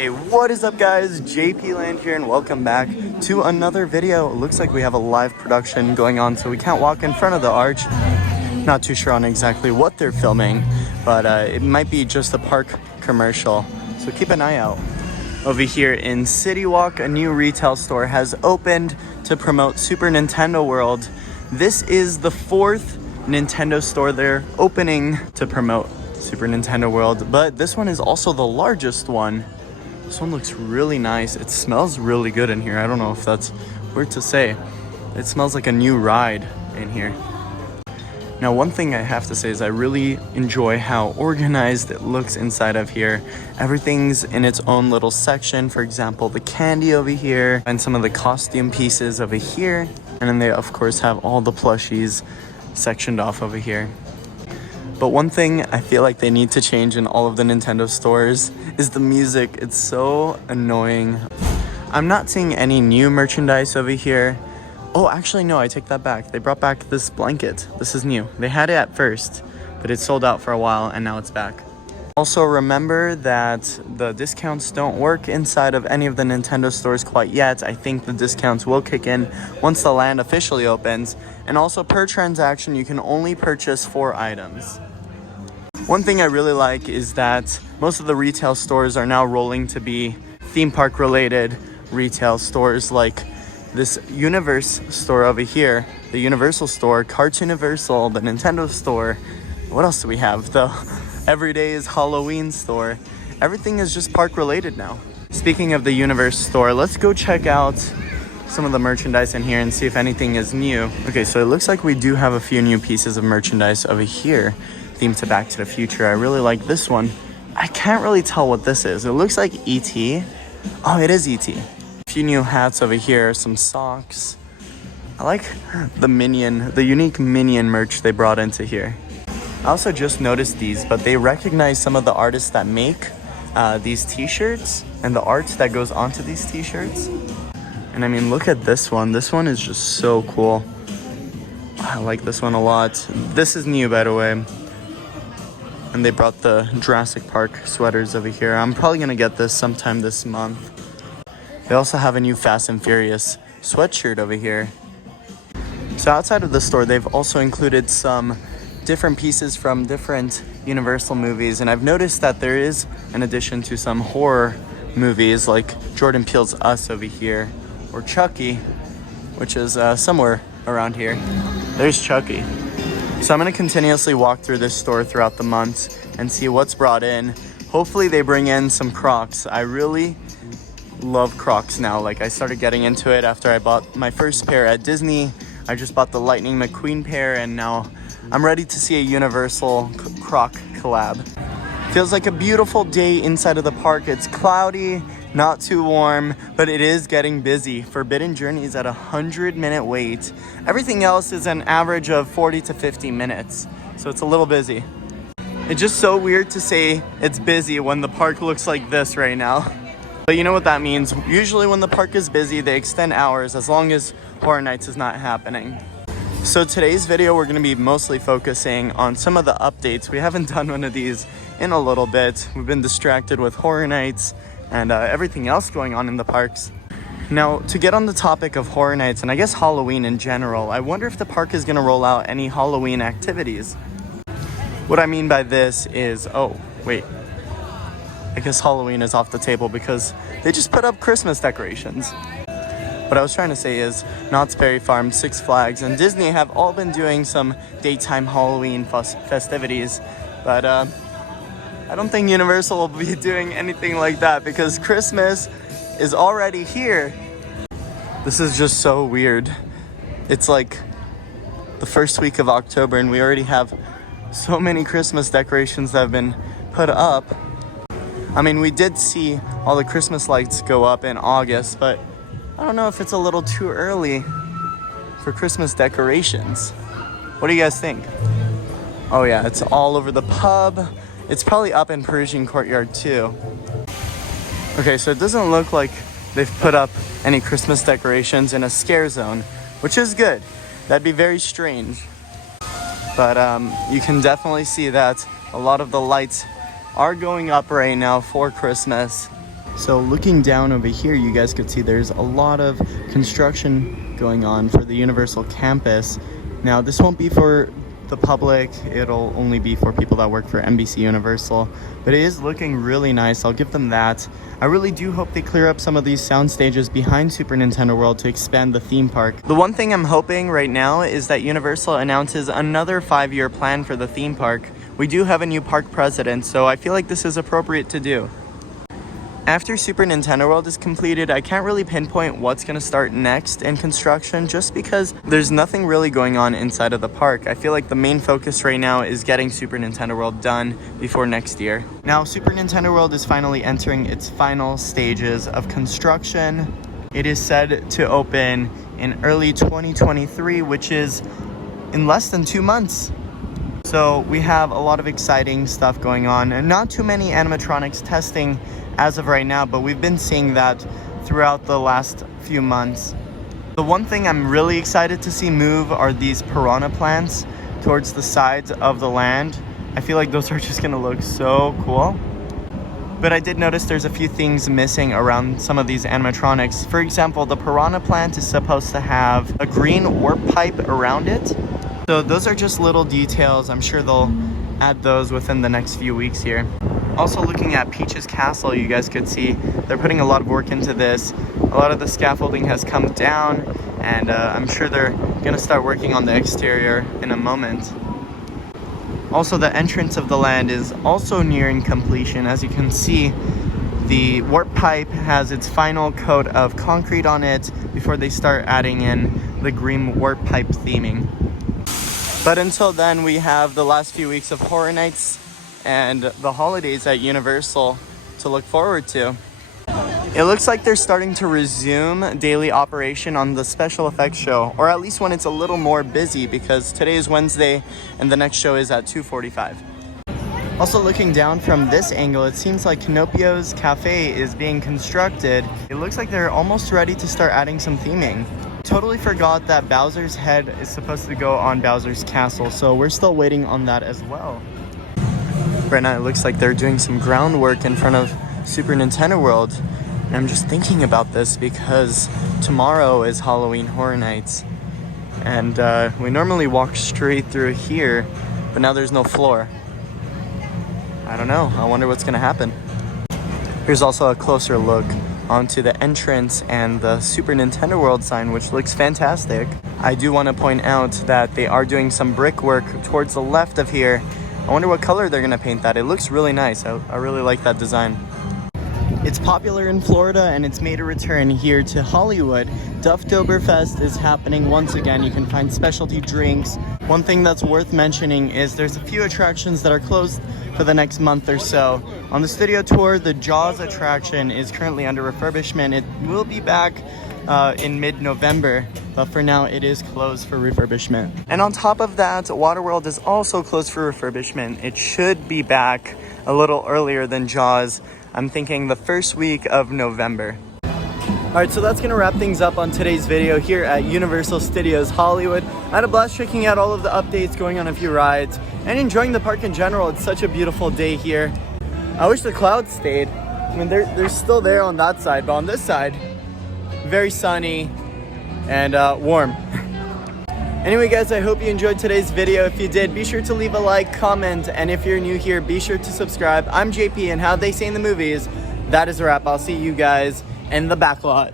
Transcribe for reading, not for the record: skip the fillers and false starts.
Hey, what is up guys? JP Land here and welcome back to another video. It looks like we have a live production going on, so we can't walk in front of the arch. Not too sure on exactly what they're filming, but it might be just a park commercial, so keep an eye out. Over here in City Walk, a new retail store has opened to promote Super Nintendo World. This is the fourth Nintendo store they're opening to promote Super Nintendo World, but this one is also the largest one. This one looks really nice. It smells really good in here. I don't know if that's weird to say. It smells like a new ride in here. Now, one thing I have to say is I really enjoy how organized it looks inside of here. Everything's in its own little section. For example, the candy over here and some of the costume pieces over here. And then they, of course, have all the plushies sectioned off over here. But one thing I feel like they need to change in all of the Nintendo stores is the music. It's so annoying. I'm not seeing any new merchandise over here. Oh, actually, no, I take that back. They brought back this blanket. This is new. They had it at first, but it sold out for a while and now it's back. Also, remember that the discounts don't work inside of any of the Nintendo stores quite yet. I think the discounts will kick in once the land officially opens. And also, per transaction, you can only purchase 4 items. One thing I really like is that most of the retail stores are now rolling to be theme park related retail stores, like this Universe store over here, the Universal store, Cartoon Universal, the Nintendo store. What else do we have? The Everyday's Halloween store. Everything is just park related now. Speaking of the Universe store, let's go check out some of the merchandise in here and see if anything is new. Okay, so it looks like we do have a few new pieces of merchandise over here themed to Back to the Future. I really like this one. I can't really tell what this is. It looks like E.T. Oh, it is E.T. A few new hats over here, some socks. I like the unique Minion merch they brought into here. I also just noticed these, but they recognize some of the artists that make these t-shirts and the art that goes onto these t-shirts. And I mean, look at this one. This one is just so cool. I like this one a lot. This is new, by the way. And they brought the Jurassic Park sweaters over here. I'm probably gonna get this sometime this month. They also have a new Fast and Furious sweatshirt over here. So outside of the store, they've also included some different pieces from different Universal movies. And I've noticed that there is an addition to some horror movies like Jordan Peele's Us over here, or Chucky, which is somewhere around here. There's Chucky. So I'm going to continuously walk through this store throughout the months and see what's brought in. Hopefully they bring in some Crocs. I really love Crocs now. Like, I started getting into it after I bought my first pair at Disney. I just bought the Lightning McQueen pair, and now I'm ready to see a Universal Croc collab. Feels like a beautiful day inside of the park. It's cloudy, not too warm, but it is getting busy. Forbidden Journey is at a 100-minute wait. Everything else is an average of 40 to 50 minutes, so it's a little busy. It's just so weird to say it's busy when the park looks like this right now. But you know what that means. Usually when the park is busy, they extend hours as long as Horror Nights is not happening. So today's video, we're gonna be mostly focusing on some of the updates. We haven't done one of these in a little bit. We've been distracted with Horror Nights and everything else going on in the parks. Now, to get on the topic of Horror Nights, and I guess Halloween in general, I wonder if the park is gonna roll out any Halloween activities. What I mean by this is, oh, wait. I guess Halloween is off the table because they just put up Christmas decorations. What I was trying to say is Knott's Berry Farm, Six Flags, and Disney have all been doing some daytime Halloween festivities, but I don't think Universal will be doing anything like that because Christmas is already here. This is just so weird. It's like the first week of October and we already have so many Christmas decorations that have been put up. I mean, we did see all the Christmas lights go up in August, but I don't know if it's a little too early for Christmas decorations. What do you guys think? Oh yeah, it's all over the pub. It's probably up in Parisian Courtyard too. Okay, so it doesn't look like they've put up any Christmas decorations in a scare zone, which is good. That'd be very strange. But you can definitely see that a lot of the lights are going up right now for Christmas. So looking down over here, you guys could see there's a lot of construction going on for the Universal campus. Now, this won't be for the public, it'll only be for people that work for NBC Universal, but it is looking really nice. I'll give them that. I really do hope they clear up some of these sound stages behind Super Nintendo World to expand the theme park. The one thing I'm hoping right now is that Universal announces another 5-year plan for the theme park. We do have a new park president, so I feel like this is appropriate to do. After Super Nintendo World is completed, I can't really pinpoint what's going to start next in construction just because there's nothing really going on inside of the park. I feel like the main focus right now is getting Super Nintendo World done before next year. Now, Super Nintendo World is finally entering its final stages of construction. It is said to open in early 2023, which is in less than 2 months. So we have a lot of exciting stuff going on, and not too many animatronics testing as of right now, but we've been seeing that throughout the last few months. The one thing I'm really excited to see move are these piranha plants towards the sides of the land. I feel like those are just gonna look so cool. But I did notice there's a few things missing around some of these animatronics. For example, the piranha plant is supposed to have a green warp pipe around it. So those are just little details. I'm sure they'll add those within the next few weeks here. Also, looking at Peach's Castle, you guys could see they're putting a lot of work into this. A lot of the scaffolding has come down, and I'm sure they're gonna start working on the exterior in a moment. Also, the entrance of the land is also nearing completion. As you can see, the warp pipe has its final coat of concrete on it before they start adding in the green warp pipe theming. But until then, we have the last few weeks of Horror Nights and the holidays at Universal to look forward to. It looks like they're starting to resume daily operation on the special effects show, or at least when it's a little more busy, because today is Wednesday and the next show is at 2:45. Also, looking down from this angle, it seems like Kinopio's cafe is being constructed. It looks like they're almost ready to start adding some theming. Totally forgot that Bowser's head is supposed to go on Bowser's castle, so we're still waiting on that as well. Right now it looks like they're doing some groundwork in front of Super Nintendo World. And I'm just thinking about this because tomorrow is Halloween Horror Nights. And we normally walk straight through here, but now there's no floor. I don't know. I wonder what's gonna happen. Here's also a closer look onto the entrance and the Super Nintendo World sign, which looks fantastic. I do want to point out that they are doing some brickwork towards the left of here. I wonder what color they're gonna paint that. It looks really nice. I really like that design. It's popular in Florida and it's made a return here to Hollywood. Dufftoberfest is happening once again. You can find specialty drinks. One thing that's worth mentioning is there's a few attractions that are closed for the next month or so. On the studio tour, the Jaws attraction is currently under refurbishment. It will be back in mid-November, but for now it is closed for refurbishment. And on top of that, Waterworld is also closed for refurbishment. It should be back a little earlier than Jaws. I'm thinking the first week of November. Alright, so that's gonna wrap things up on today's video here at Universal Studios Hollywood. I had a blast checking out all of the updates, going on a few rides, and enjoying the park in general. It's such a beautiful day here. I wish the clouds stayed. I mean, they're still there on that side, but on this side, very sunny and warm. Anyway guys, I hope you enjoyed today's video. If you did, be sure to leave a like, comment, and if you're new here, be sure to subscribe. I'm JP, and how they say in the movies, that is a wrap. I'll see you guys in the back lot.